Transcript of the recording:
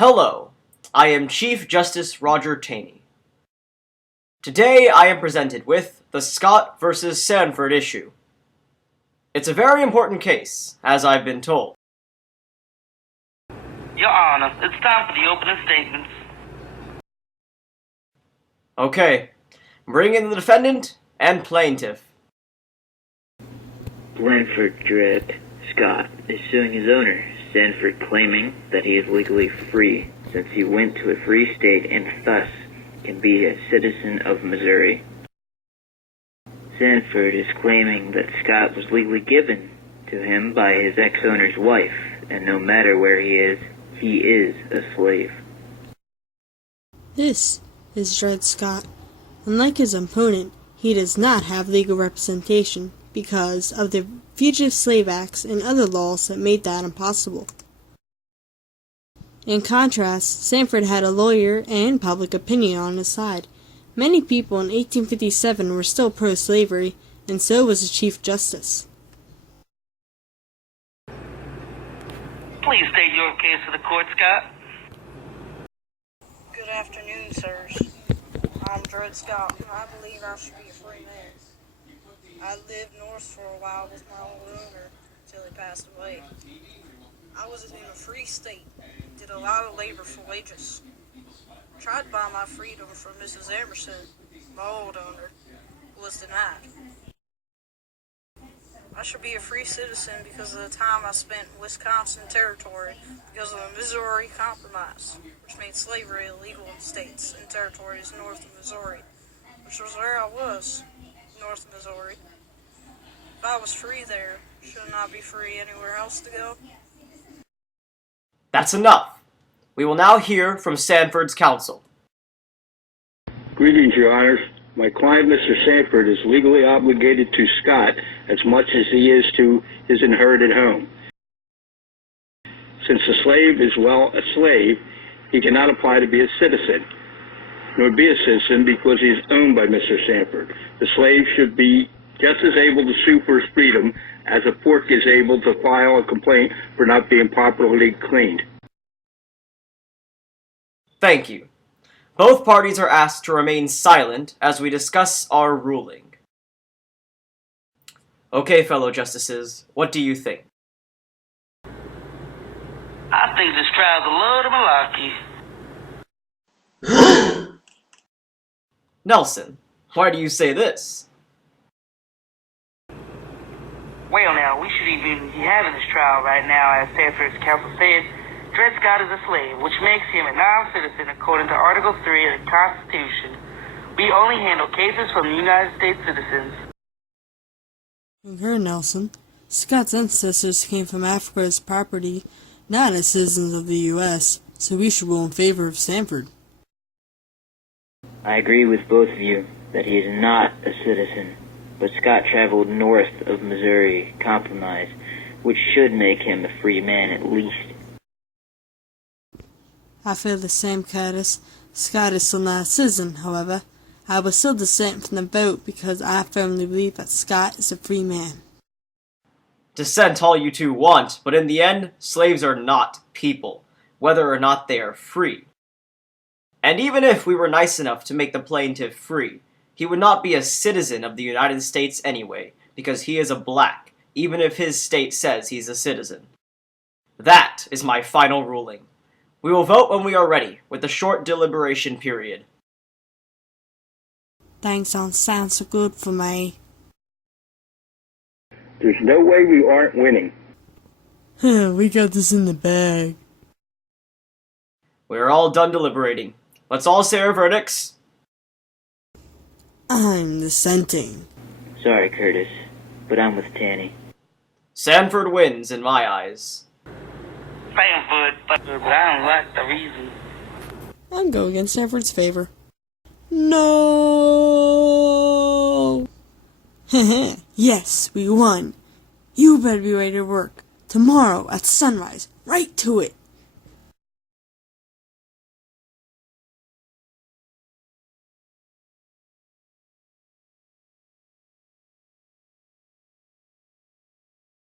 Hello, I am Chief Justice Roger Taney. Today I am presented with the Scott vs. Sanford issue. It's a very important case, as I've been told. Your Honor, it's time for the opening statements. Okay, bring in the defendant and plaintiff. Blanford Dred Scott is suing his owner, Sanford, claiming that he is legally free since he went to a free state and thus can be a citizen of Missouri. Sanford is claiming that Scott was legally given to him by his ex-owner's wife, and no matter where he is a slave. This is Dred Scott. Unlike his opponent, he does not have legal representation because of the Fugitive Slave Acts and other laws that made that impossible. In contrast, Sanford had a lawyer and public opinion on his side. Many people in 1857 were still pro-slavery, and so was the Chief Justice. Please state your case to the court, Scott. Good afternoon, sirs. I'm Dred Scott, and I believe I should be a free man. I lived north for a while with my old owner until he passed away. I was in a free state, did a lot of labor for wages. Tried to buy my freedom from Mrs. Emerson, my old owner, who was denied. I should be a free citizen because of the time I spent in Wisconsin Territory because of the Missouri Compromise, which made slavery illegal in states and territories north of Missouri, which was where I was, north of Missouri. If I was free there, shouldn't I be free anywhere else to go? That's enough. We will now hear from Sanford's counsel. Greetings, Your Honors. My client, Mr. Sanford, is legally obligated to Scott as much as he is to his inherited home. Since the slave is, a slave, he cannot apply to be a citizen, nor be a citizen because he is owned by Mr. Sanford. The slave should be just as able to sue for his freedom as a pork is able to file a complaint for not being properly cleaned. Thank you. Both parties are asked to remain silent as we discuss our ruling. Okay, fellow justices, what do you think? I think this trial's a load of malarkey. Nelson, why do you say this? Well now, we shouldn't even be having this trial right now, as Sanford's counsel said. Dred Scott is a slave, which makes him a non-citizen according to Article 3 of the Constitution. We only handle cases from United States citizens. Concur, Nelson. Scott's ancestors came from Africa as property, not as citizens of the U.S., so we should rule in favor of Sanford. I agree with both of you that he is not a citizen, but Scott traveled north of Missouri Compromise, which should make him a free man at least. I feel the same, Curtis. Scott is still not a citizen, however. I will still dissent from the vote because I firmly believe that Scott is a free man. Dissent all you two want, but in the end, slaves are not people, whether or not they are free. And even if we were nice enough to make the plaintiff free, he would not be a citizen of the United States anyway, because he is a black, even if his state says he's a citizen. That is my final ruling. We will vote when we are ready, with a short deliberation period. Thanks don't sound so good for me. There's no way we aren't winning. We got this in the bag. We are all done deliberating. Let's all say our verdicts. I'm dissenting. Sorry, Curtis, but I'm with Tanny. Sanford wins in my eyes. Sanford, but I don't like the reason. I'm going in Sanford's favor. No! Yes, we won. You better be ready to work. Tomorrow at sunrise. Right to it.